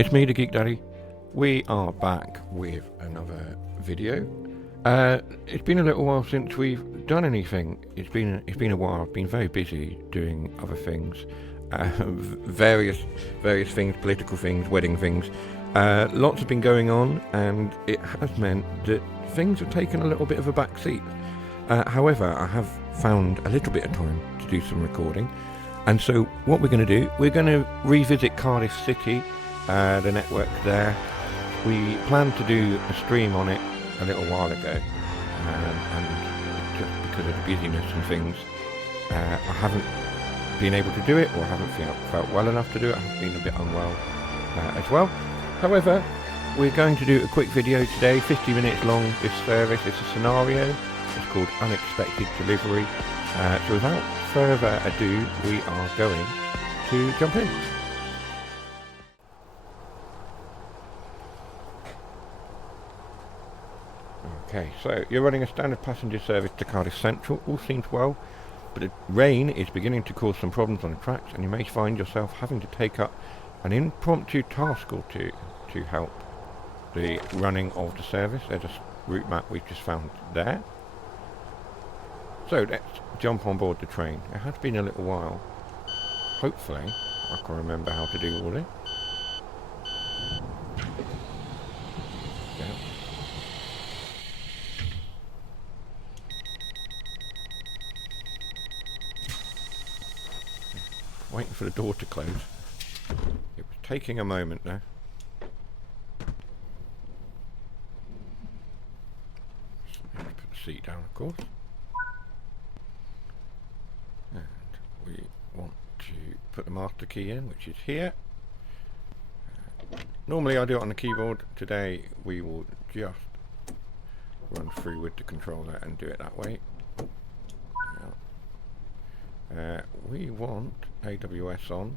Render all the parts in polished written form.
It's me, the Geek Daddy. We are back with another video. It's been a little while since we've done anything. It's been a while. I've been very busy doing other things, various things, political things, wedding things. Lots have been going on, and it has meant that things have taken a little bit of a back seat. However, I have found a little bit of time to do some recording, and so what we're going to do, we're going to revisit Cardiff City. The network there. We planned to do a stream on it a little while ago, and just because of the busyness and things, I haven't been able to do it, or haven't felt well enough to do it. I've been a bit unwell as well. However, we're going to do a quick video today, 50 minutes long. This service, it's a scenario. It's called Unexpected Delivery. So without further ado, we are going to jump in. Okay, so you're running a standard passenger service to Cardiff Central. All seems well, but the rain is beginning to cause some problems on the tracks, and you may find yourself having to take up an impromptu task or two to help the running of the service. There's a route map we've just found there. So let's jump on board the train. It has been a little while. Hopefully I can remember how to do all this. Waiting for the door to close. It was taking a moment there. Put the seat down, of course. And we want to put the master key in, which is here. Normally I do it on the keyboard. Today we will just run through with the controller and do it that way. We want AWS on.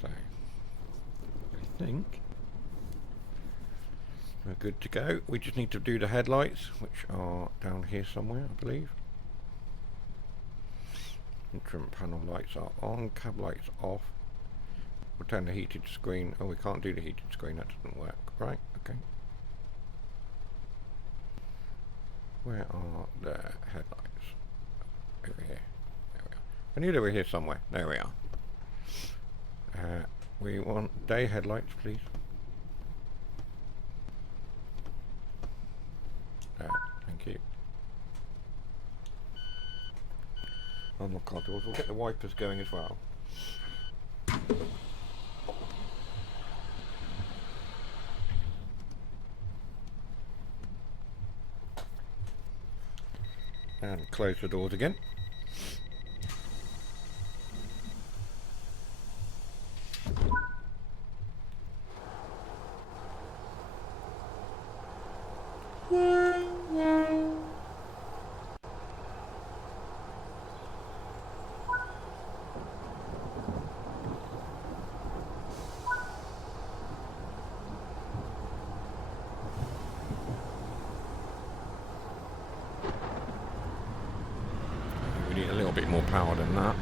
So, I think we're good to go. We just need to do the headlights, which are down here somewhere, I believe. Instrument panel lights are on, cab lights off. We'll turn the heated screen. Oh, we can't do the heated screen, that doesn't work. Right, okay. Where are the headlights? Over here. There we are. I knew they were here somewhere. There we are. We want day headlights, please. Thank you. Unlock our doors. We'll get the wipers going as well. And close the doors again. We need a little bit more power than that.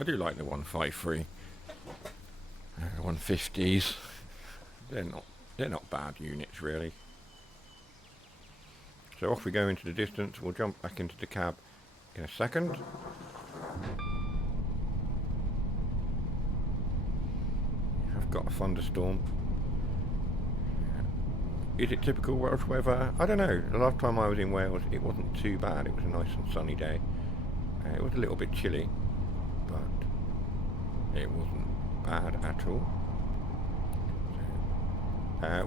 I do like the 153, 150s. They're not bad units really. So off we go into the distance. We'll jump back into the cab in a second. I've got a thunderstorm. Is it typical Welsh weather? I don't know. The last time I was in Wales, it wasn't too bad. It was a nice and sunny day. It was a little bit chilly, but it wasn't bad at all.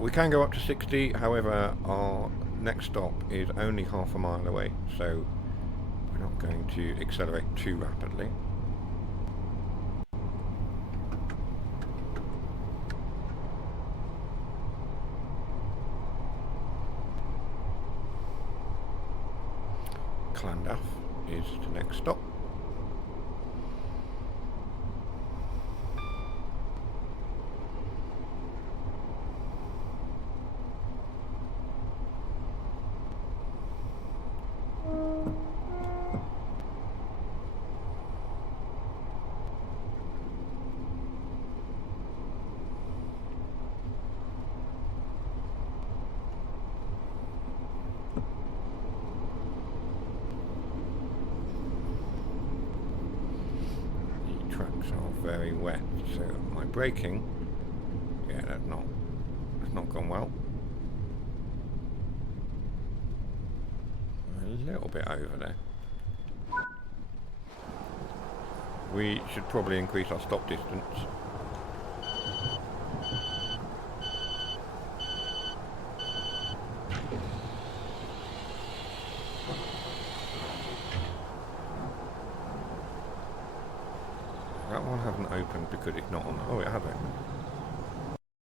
We can go up to 60, however our next stop is only half a mile away, so we're not going to accelerate too rapidly. Cardiff is the next stop. Tracks are very wet, so my braking, yeah, that's not gone well. A little bit over there. We should probably increase our stop distance. That one hasn't opened because it's not on. Oh, it has opened.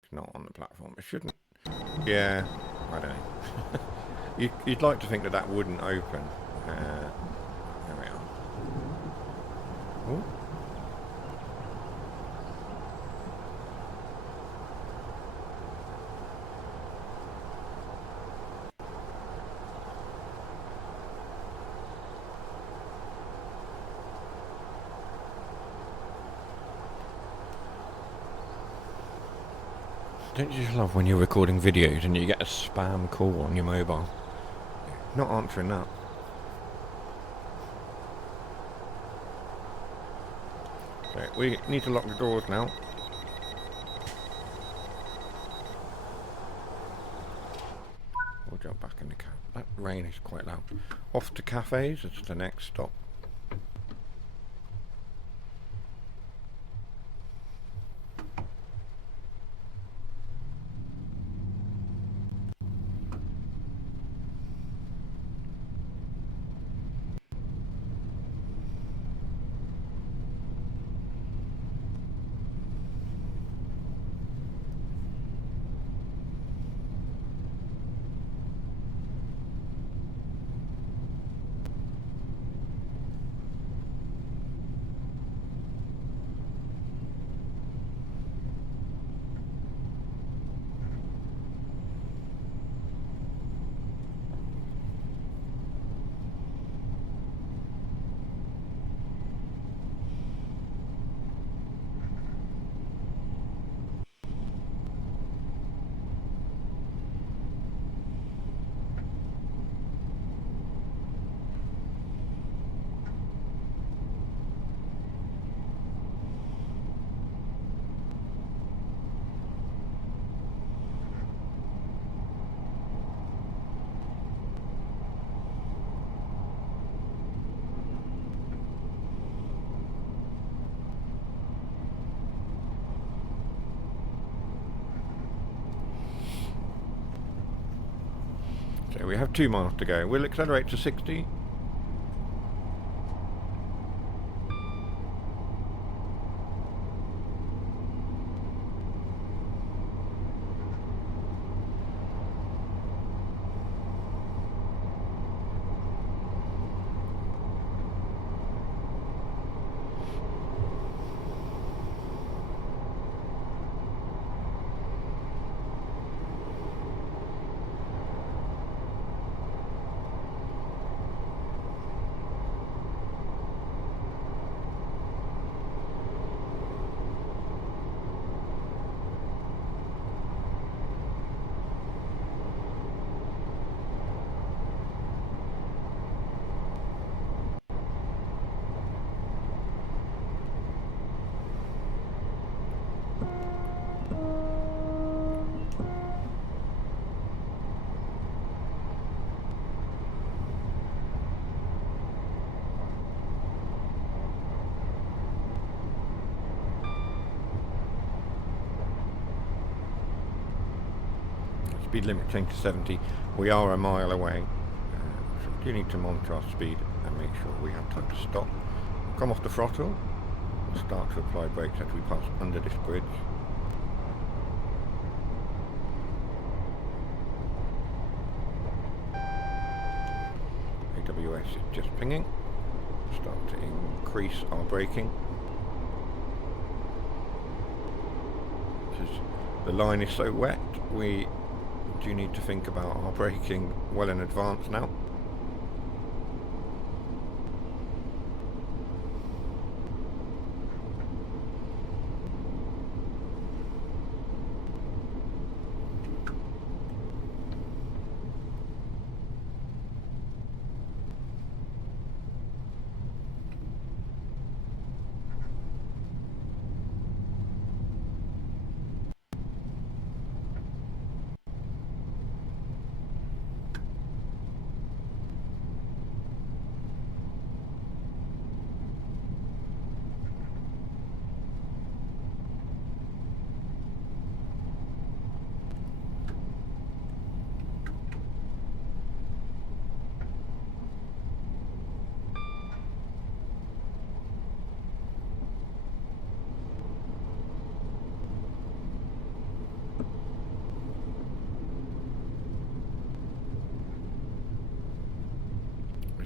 It's not on the platform. It shouldn't. Yeah, I don't know. You'd like to think that wouldn't open. There we are. Ooh. Don't you just love when you're recording videos and you get a spam call on your mobile? Not answering that. So we need to lock the doors now. We'll jump back in the cab. That rain is quite loud. Off to cafes, it's the next stop. So we have 2 miles to go. We'll accelerate to 60. Speed limit changed to 70. We are a mile away. So we do need to monitor our speed and make sure we have time to stop. Come off the throttle. We'll start to apply brakes as we pass under this bridge. AWA device is just pinging. Start to increase our braking. Because the line is so wet, we do need to think about our braking well in advance now.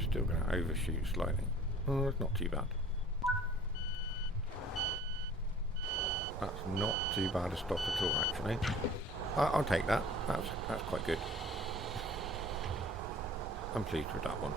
Still going to overshoot slightly. Oh, it's not too bad. That's not too bad a stop at all, actually. I'll take that. That's quite good. I'm pleased with that one.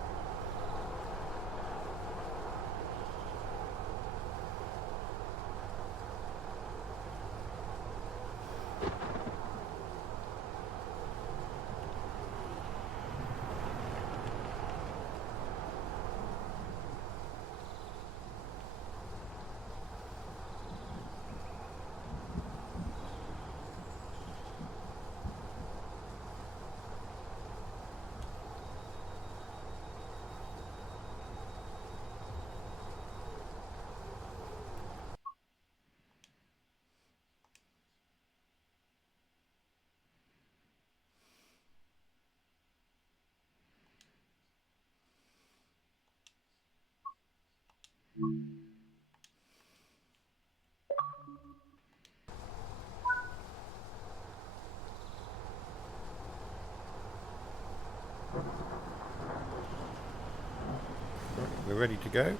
We're ready to go.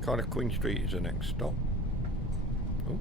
Cardiff Queen Street is the next stop. Oh.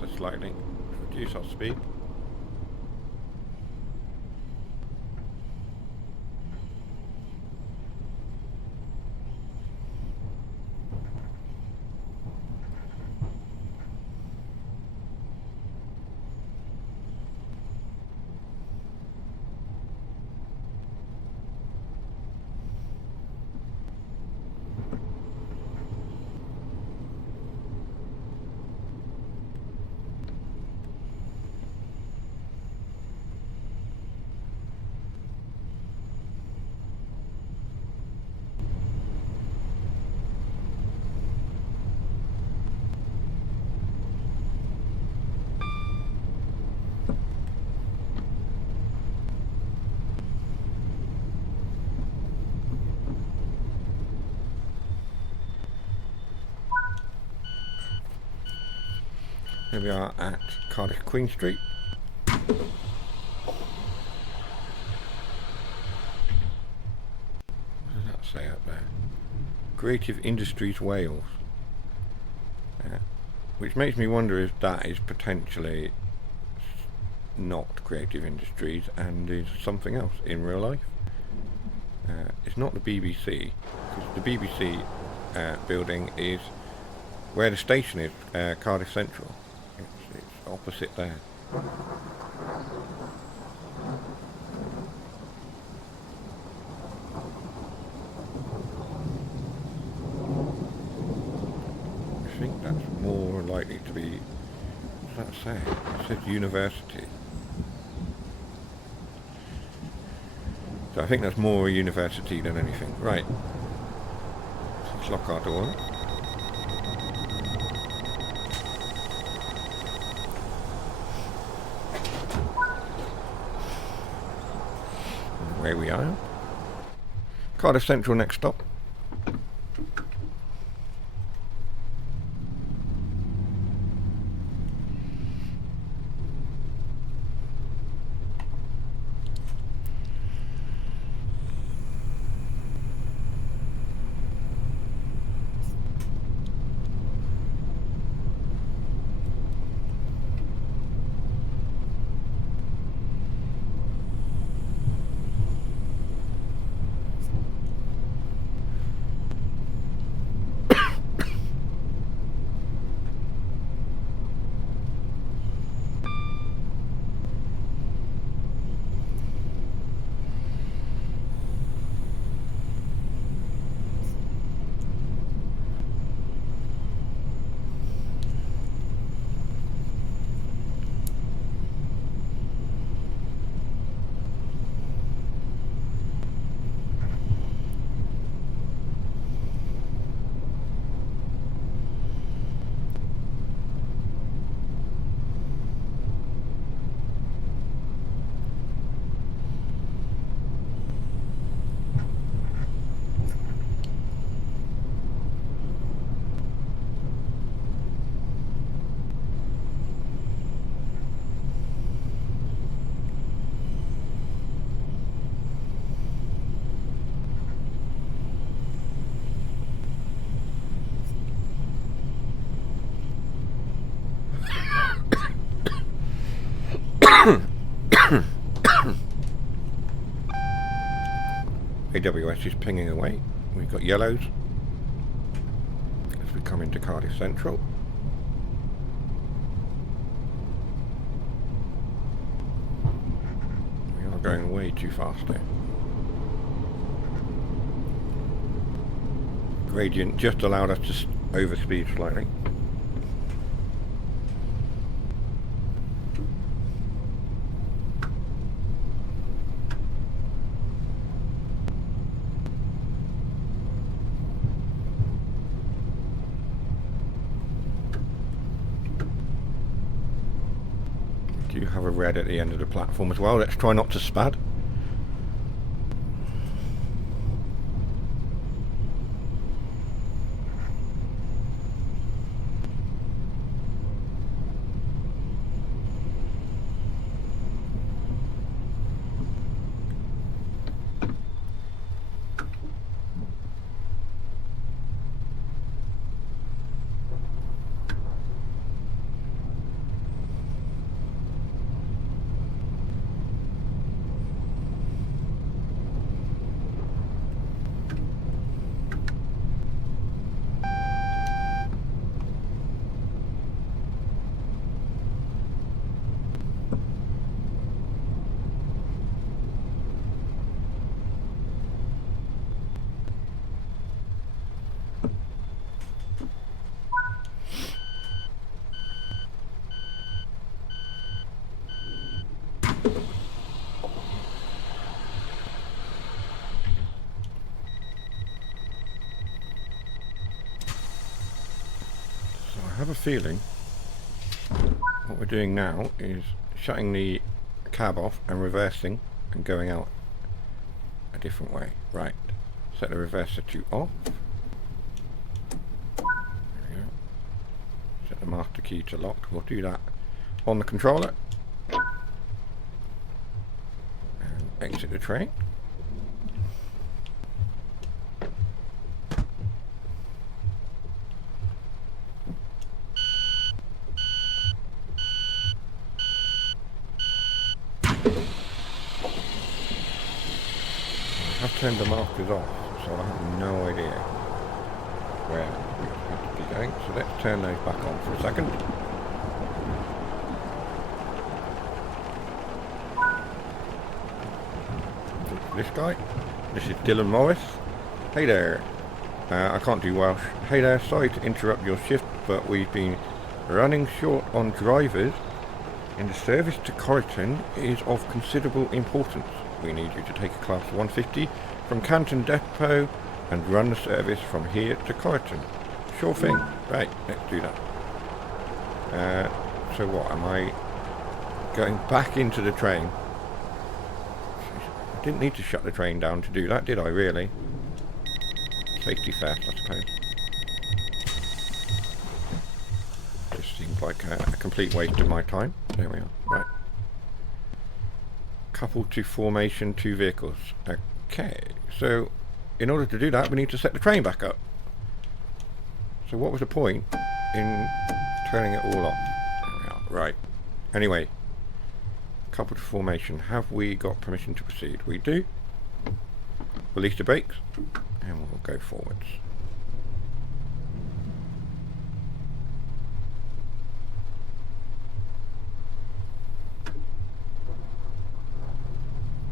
So slightly reduce our speed. Here we are at Cardiff Queen Street. What does that say up there? Creative Industries Wales. Yeah. Which makes me wonder if that is potentially not Creative Industries and is something else in real life. It's not the BBC, because the BBC building is where the station is, Cardiff Central. It's opposite there. I think that's more likely to be, what does that say? It says university. So I think that's more a university than anything. Right. Let's lock our door. And away we are. Cardiff Central next stop. AWS is pinging away. We've got yellows as we come into Cardiff Central. We are going way too fast there. Gradient just allowed us to overspeed slightly. You have a red at the end of the platform as well. Let's try not to spad. I have a feeling what we're doing now is shutting the cab off and reversing and going out a different way. Right, set the reverser to off. There we go. Set the master key to lock. We'll do that on the controller. And exit the train. have turned the markers off, so I have no idea where we have to be going. So let's turn those back on for a second. This guy. This is Dylan Morris. Hey there. I can't do Welsh. Hey there, sorry to interrupt your shift, but we've been running short on drivers, and the service to Corriton is of considerable importance. We need you to take a class 150 from Canton Depot and run the service from here to Corriton. Sure thing. Right, let's do that. So what, am I going back into the train? I didn't need to shut the train down to do that, did I really? Safety first, I suppose. Just seems like a complete waste of my time. There we are. Right. Coupled to formation, 2 vehicles. Okay, so in order to do that, we need to set the train back up. So what was the point in turning it all off? There we are. Right. Anyway, coupled to formation. Have we got permission to proceed? We do. Release the brakes, and we'll go forwards.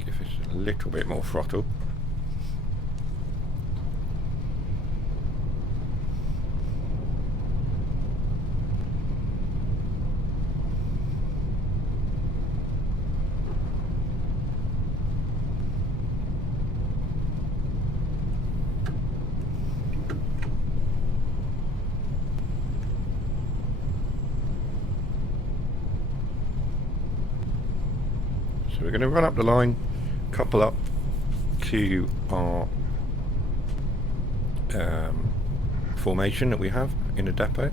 Give this a little bit more throttle. So we're going to run up the line, couple up to our formation that we have in the depot.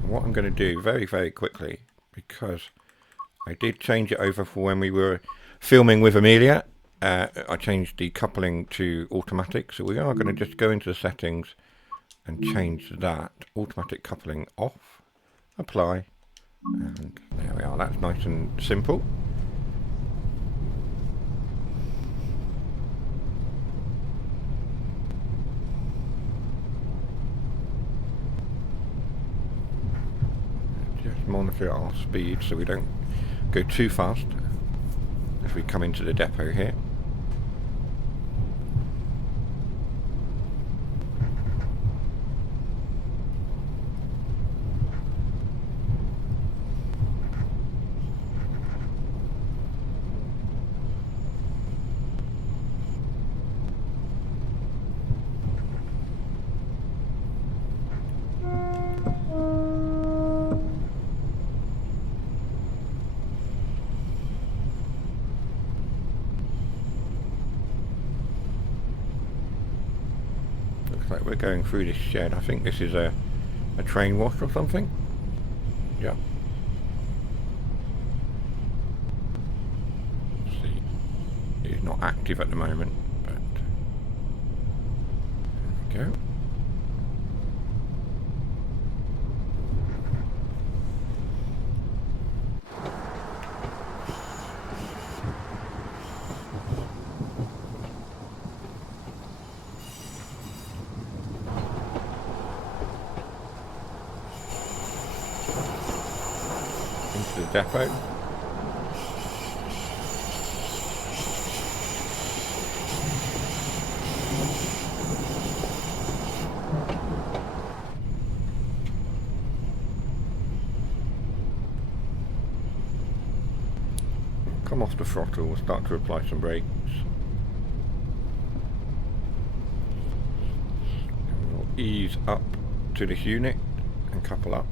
And what I'm going to do very, very quickly, because I did change it over for when we were filming with Amelia, I changed the coupling to automatic, so we are going to just go into the settings and change that. Automatic coupling off, apply. And there we are, that's nice and simple. Just monitor our speed so we don't go too fast as we come into the depot here. Like we're going through this shed. I think this is a train wash or something. Yeah. Let's see. It's not active at the moment, but there we go. Into the depot. Come off the throttle, we'll start to apply some brakes. And we'll ease up to this unit and couple up.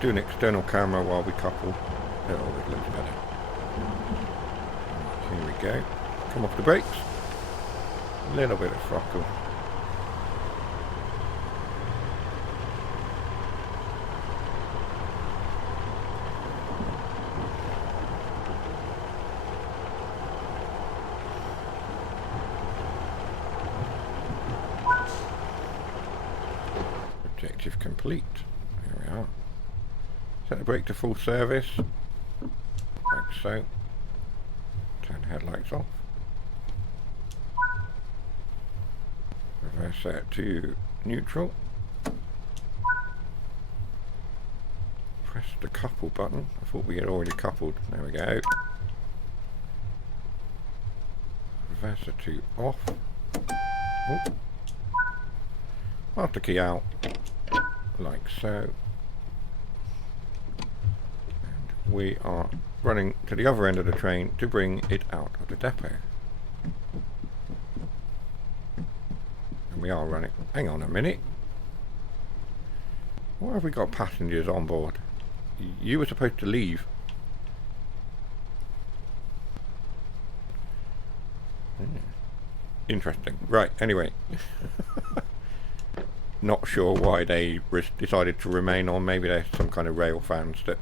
Do an external camera while we couple. It always looks better. Here we go. Come off the brakes. A little bit of throttle. Objective complete. There we are. Set the brake to full service. Like so. Turn headlights off. Reverse set to neutral. Press the couple button. I thought we had already coupled. There we go. Reverse it to off. Oh. Master key out. Like so. And we are running to the other end of the train to bring it out of the depot. And we are running. Hang on a minute. Why have we got passengers on board? You were supposed to leave. Interesting. Right, anyway. Not sure why they decided to remain on. Maybe there's some kind of rail fans that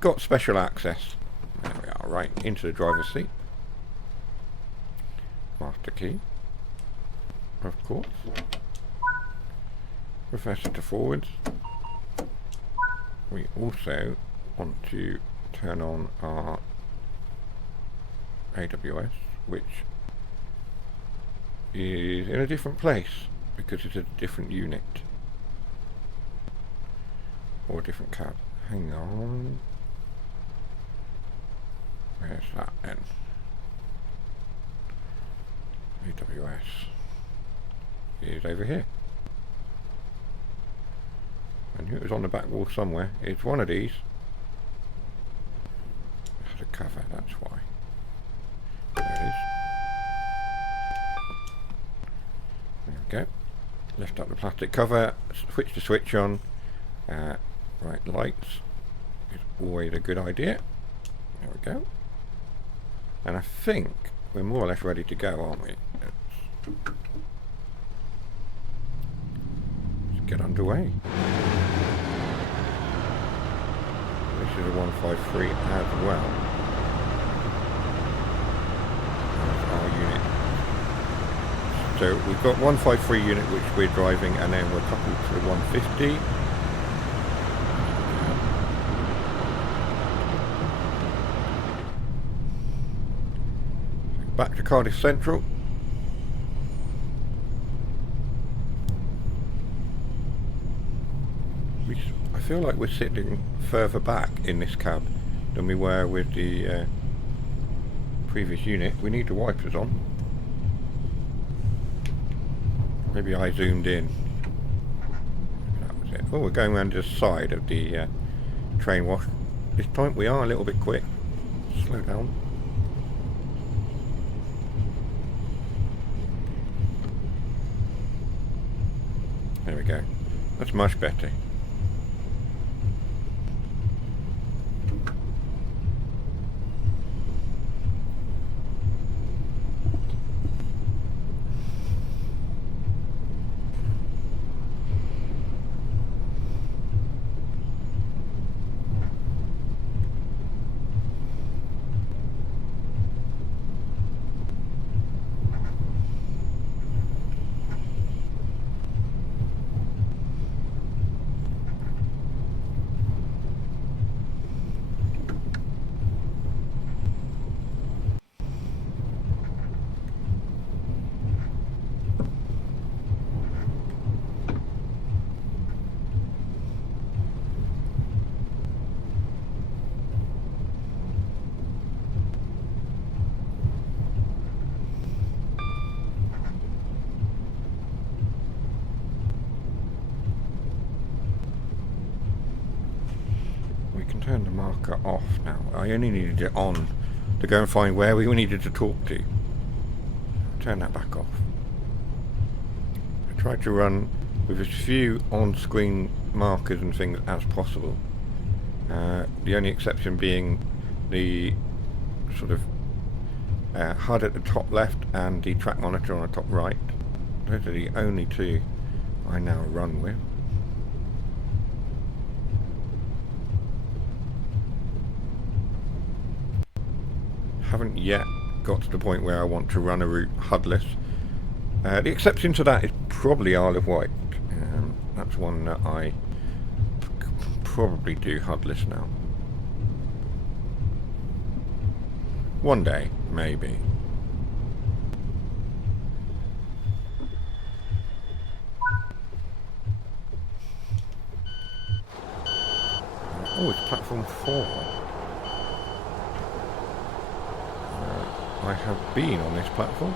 got special access. There we are, right into the driver's seat. Master key. Of course. Reverse it to forwards. We also want to turn on our AWS, which is in a different place because it's a different unit or a different cab. Hang on. Where's that then? AWS is over here. I knew it was on the back wall somewhere. It's one of these. It has a cover, that's why. There it is. There we go. Lift up the plastic cover, switch the switch on. Right, lights is always a good idea. There we go. And I think we're more or less ready to go, aren't we? Let's get underway. This is a 153 as well. That's our unit. So we've got 153 unit which we're driving, and then we're coupled to the 150. Back to Cardiff Central. I feel like we're sitting further back in this cab than we were with the previous unit. We need the wipers on. Maybe I zoomed in. That was it. Oh, we're going around the side of the train wash. This time we are a little bit quick. Slow down. There we go. That's much better. Turn the marker off now. I only needed it on to go and find where we needed to talk to. Turn that back off. I tried to run with as few on-screen markers and things as possible. The only exception being the sort of HUD at the top left and the track monitor on the top right. Those are the only two I now run with. Haven't yet got to the point where I want to run a route HUDless. The exception to that is probably Isle of Wight. That's one that I probably do HUDless now. One day, maybe. Oh, it's platform 4. I have been on this platform.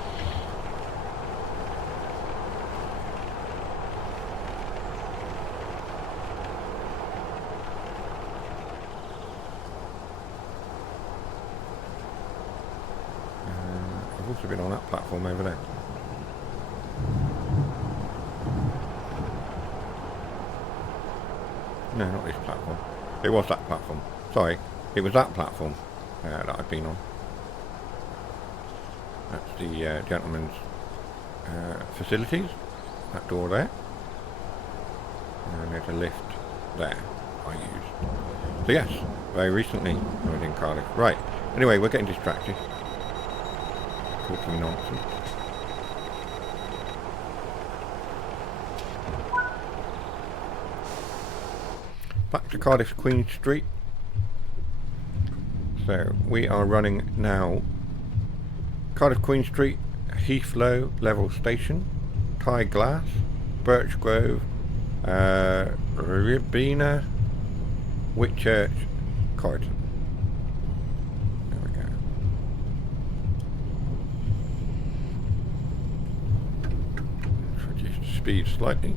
I've also been on that platform over there. No, not this platform. It was that platform. Sorry, it was that platform that I've been on. That's the gentleman's facilities. That door there. And there's a lift there I used. So yes, very recently I was in Cardiff. Right, anyway, we're getting distracted. Talking nonsense. Back to Cardiff Queen Street. So we are running now Cardiff Queen Street, Heathlow Level Station, Ty Glass, Birch Grove, Ribena, Whitchurch, Corrigan. There we go. Let's reduce the speed slightly.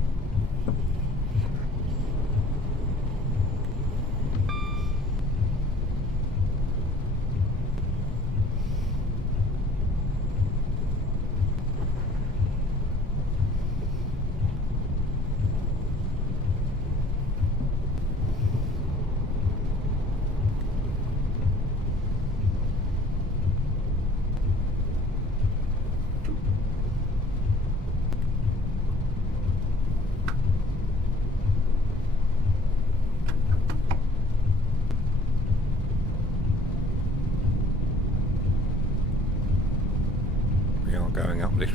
Going up this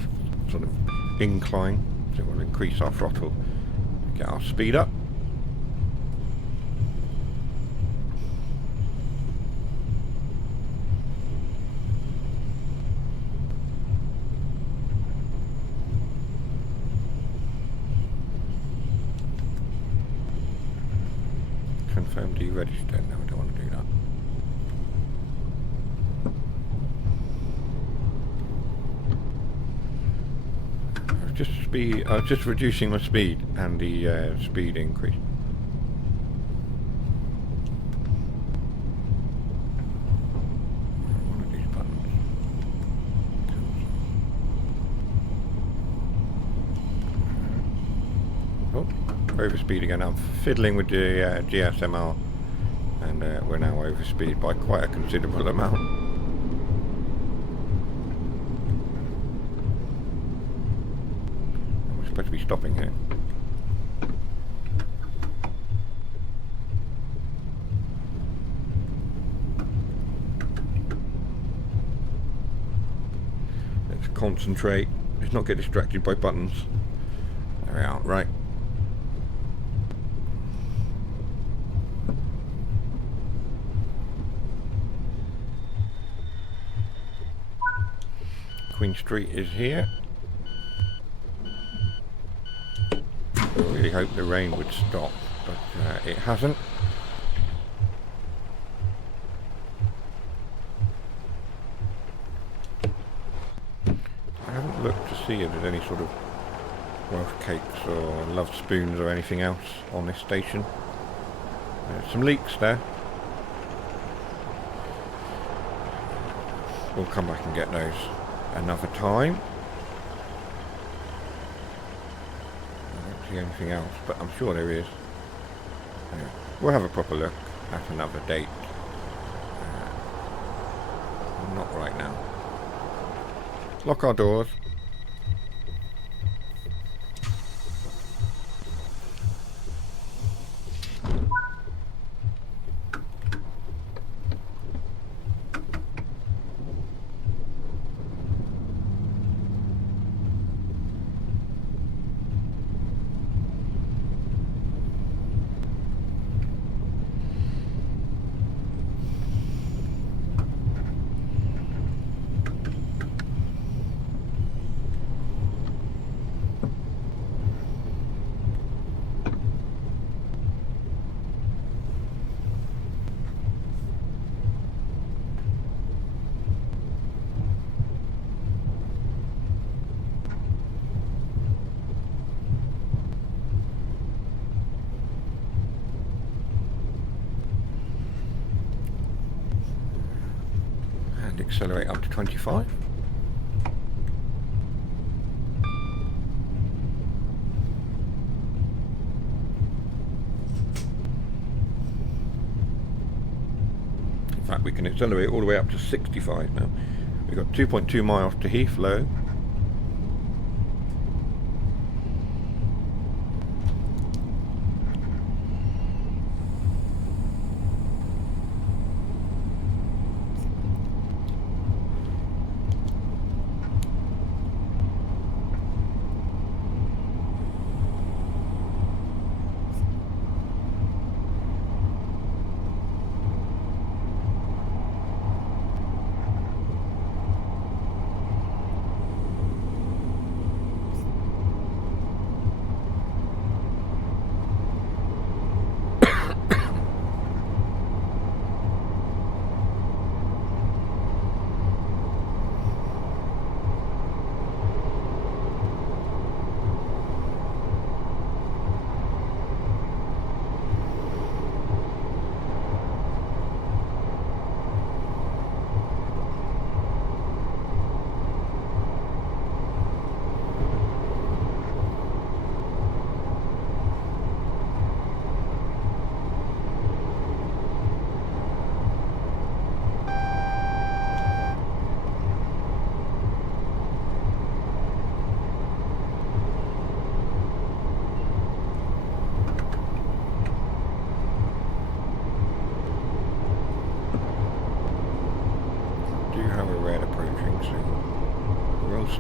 sort of incline, so we'll increase our throttle, get our speed up. Confirm deregistered. No, I don't want to do that. I was just reducing my speed and the speed increase. One of these buttons. Oh, overspeed again. I'm fiddling with the GSMR, and we're now overspeed by quite a considerable amount. To be stopping here. Let's concentrate. Let's not get distracted by buttons. There we are, right. Queen Street is here. I really hope the rain would stop, but it hasn't. I haven't looked to see if there's any sort of Welsh cakes or love spoons or anything else on this station. There's some leaks there. We'll come back and get those another time. Anything else, but I'm sure there is. We'll have a proper look at another date. Not right now. Lock our doors. accelerate up to 25. In fact, we can accelerate all the way up to 65 now. We've got 2.2 miles to Heathrow.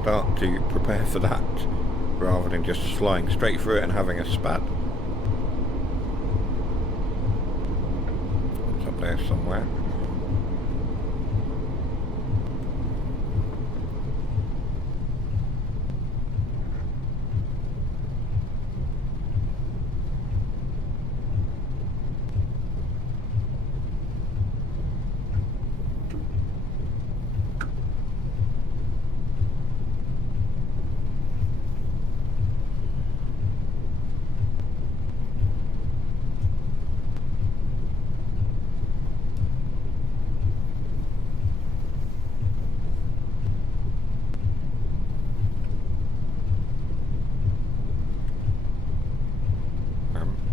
Start to prepare for that rather than just flying straight through it and having a spat. It's up there somewhere.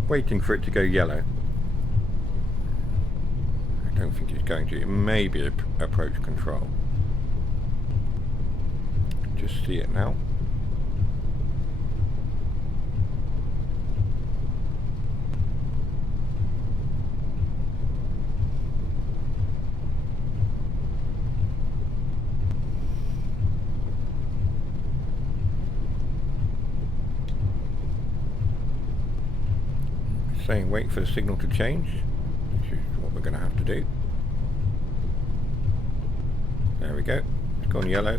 Waiting for it to go yellow. I don't think it's going to. It may be approach control. Just see it now. Saying wait for the signal to change, which is what we're going to have to do. There we go, it's gone yellow.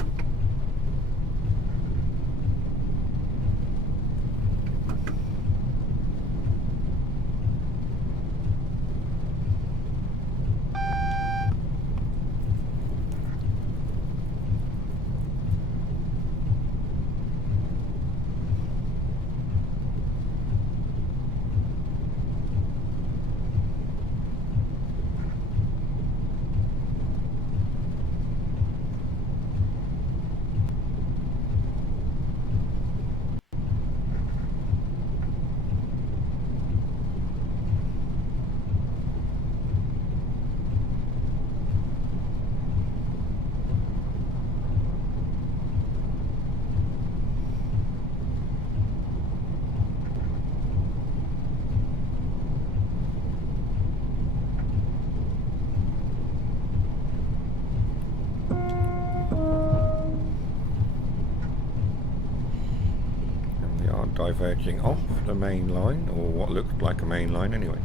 Diverging off the main line, or what looked like a main line anyway.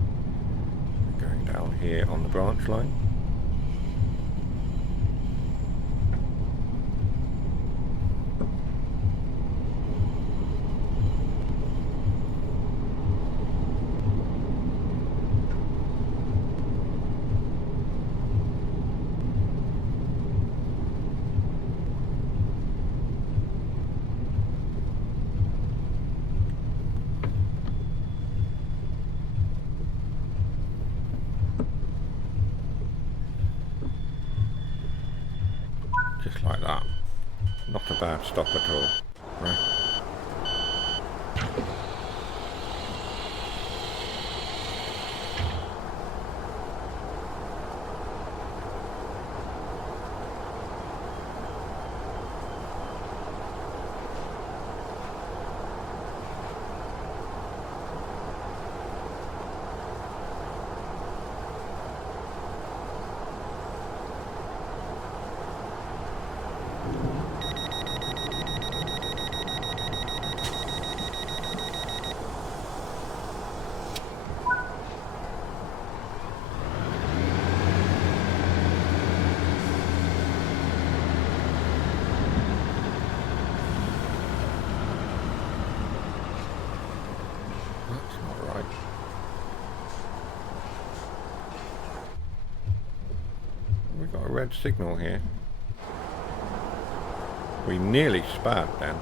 Going down here on the branch line. Just like that. Not a bad stop at all. Right. We've got a red signal here. We nearly spad then.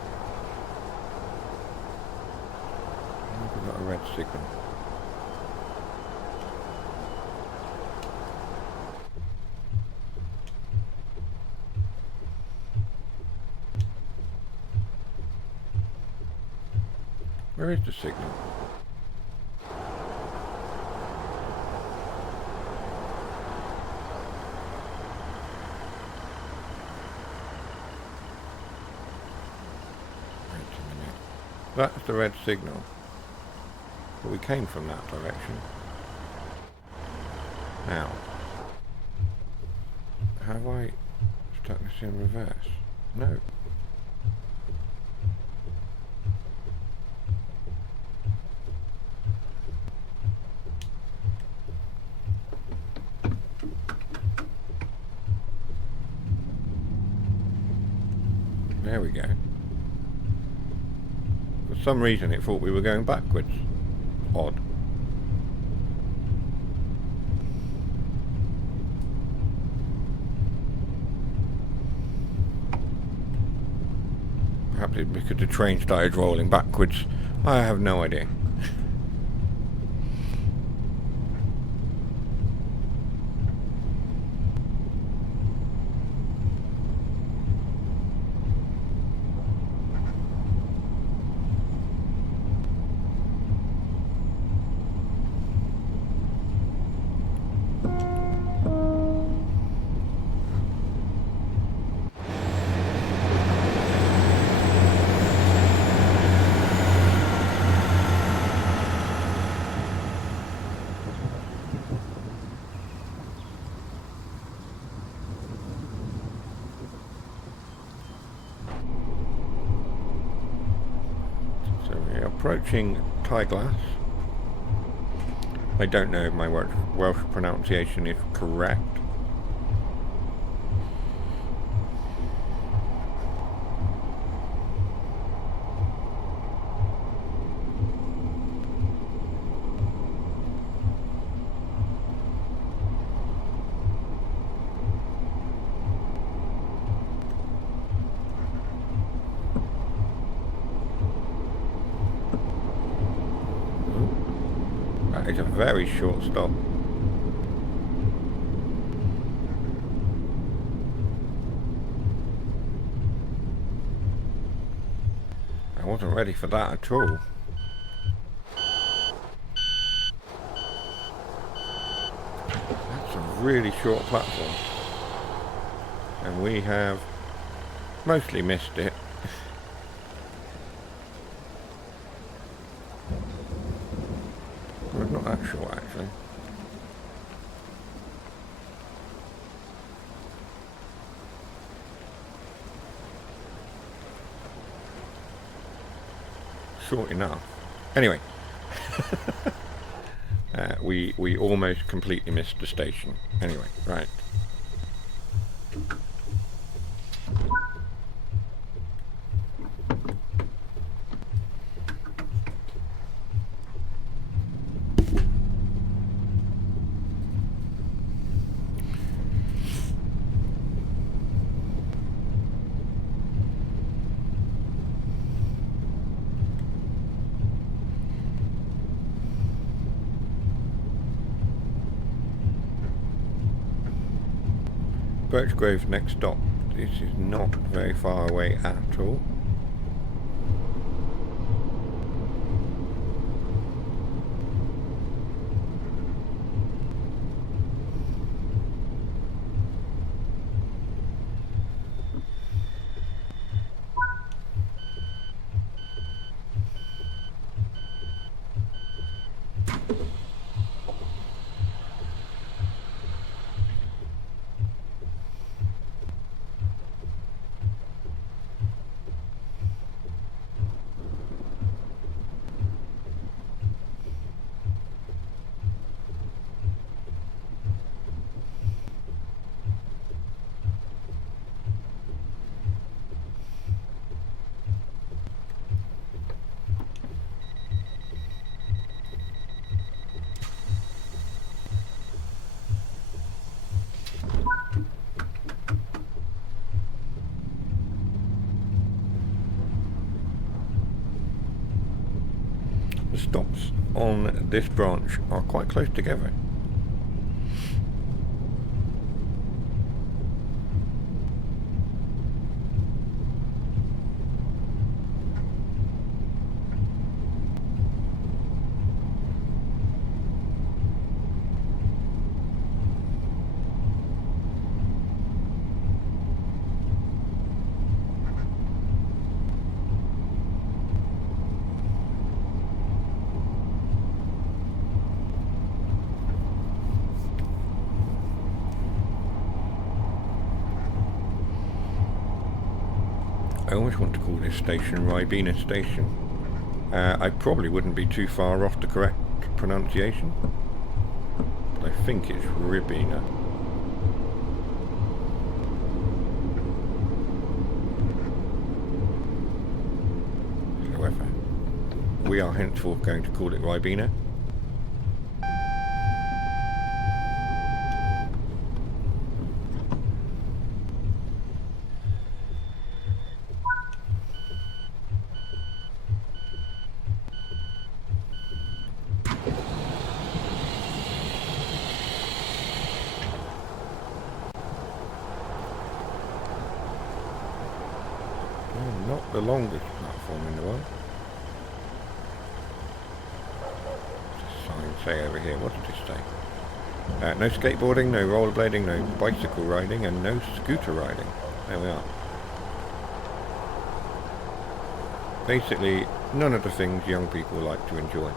We've got a red signal. Where is the signal? That's the red signal. But we came from that direction. Now, have I stuck this in reverse? No. There we go. For some reason it thought we were going backwards. Odd. Perhaps it's because the train started rolling backwards. I have no idea. Approaching Glass. I don't know if my Welsh pronunciation is correct. It's a very short stop. I wasn't ready for that at all. That's a really short platform. And we have mostly missed it. I'm not that sure actually. Short enough. Anyway, we almost completely missed the station. Anyway, right. Birchgrove's next stop This is not very far away at all. The stops on this branch are quite close together. I always want to call this station Ribena Station. I probably wouldn't be too far off the correct pronunciation. But I think it's Ribena. However, we are henceforth going to call it Ribena. Not the longest platform in the world. What's the sign say over here? What did it say? No skateboarding, no rollerblading, no bicycle riding, and no scooter riding. There we are. Basically, none of the things young people like to enjoy.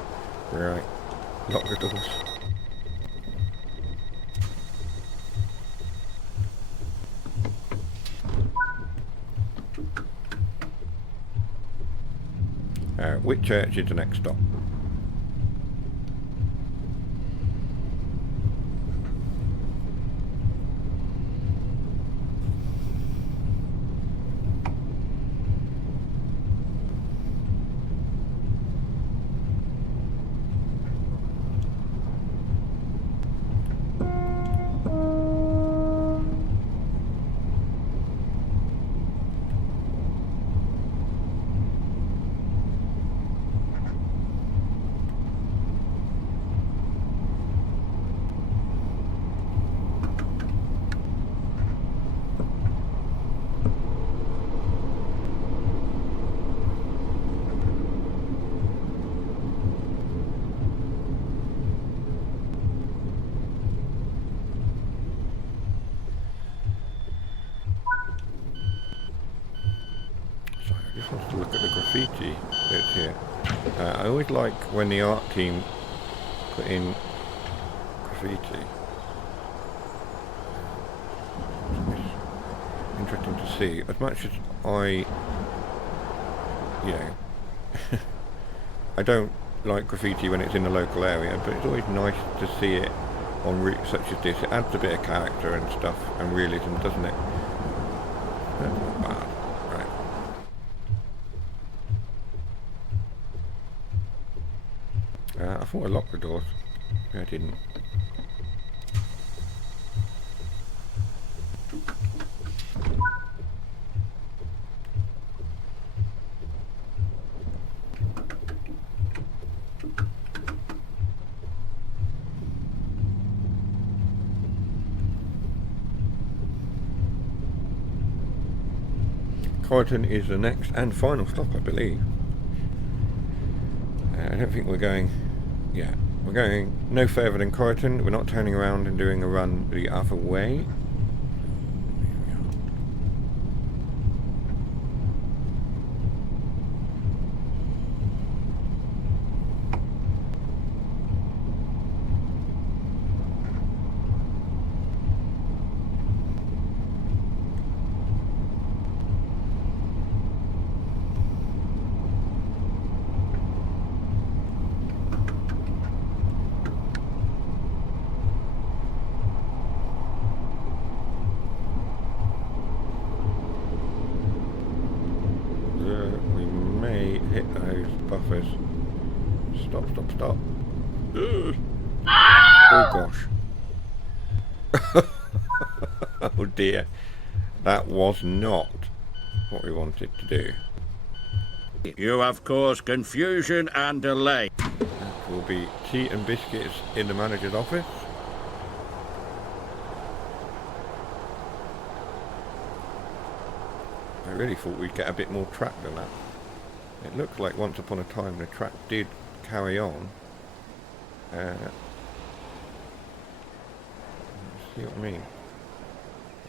Right. Lock the doors. Whitchurch is the next stop. To look at the graffiti that's here. I always like when the art team put in graffiti. It's interesting to see. As much as I, I don't like graffiti when it's in the local area, but it's always nice to see it on routes such as this. It adds a bit of character and stuff and realism, doesn't it? That's not bad. I thought I locked the doors. I didn't. Croydon is the next and final stop, I believe. I don't think we're going... Yeah, we're going no further than Croydon. We're not turning around and doing a run the other way. We may hit those buffers. Stop, stop, stop. Ugh. Oh gosh. Oh dear. That was not what we wanted to do. You have caused confusion and delay. That will be tea and biscuits in the manager's office. I really thought we'd get a bit more track than that. It looked like once upon a time the track did carry on. See what I mean?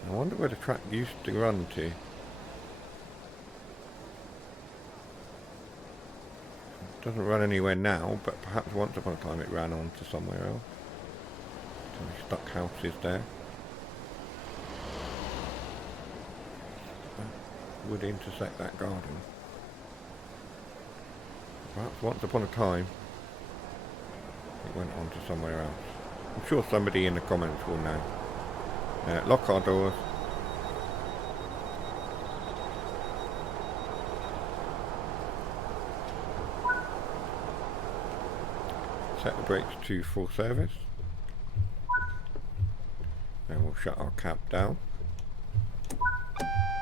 I wonder where the track used to run to. It doesn't run anywhere now, but perhaps once upon a time it ran on to somewhere else. Some stuck houses there. That would intersect that garden. Perhaps once upon a time it went on to somewhere else. I'm sure somebody in the comments will know. Lock our doors. Set the brakes to full service. And we'll shut our cab down.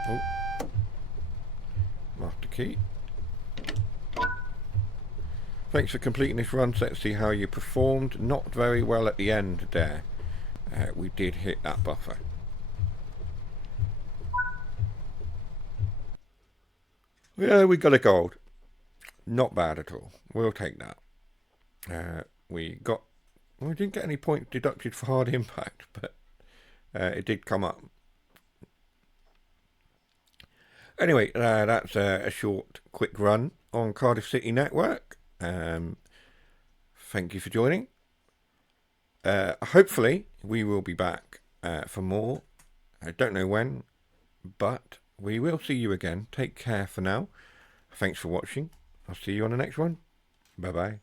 Oh. Master key. Thanks for completing this run. So let's see how you performed. Not very well at the end there. We did hit that buffer. Yeah, we got a gold. Not bad at all. We'll take that. We didn't get any points deducted for hard impact, but it did come up. Anyway, that's a short, quick run on Cardiff City Network. Thank you for joining. Hopefully we will be back for more. I don't know when, but we will see you again. Take care for now. Thanks for watching. I'll see you on the next one. Bye bye.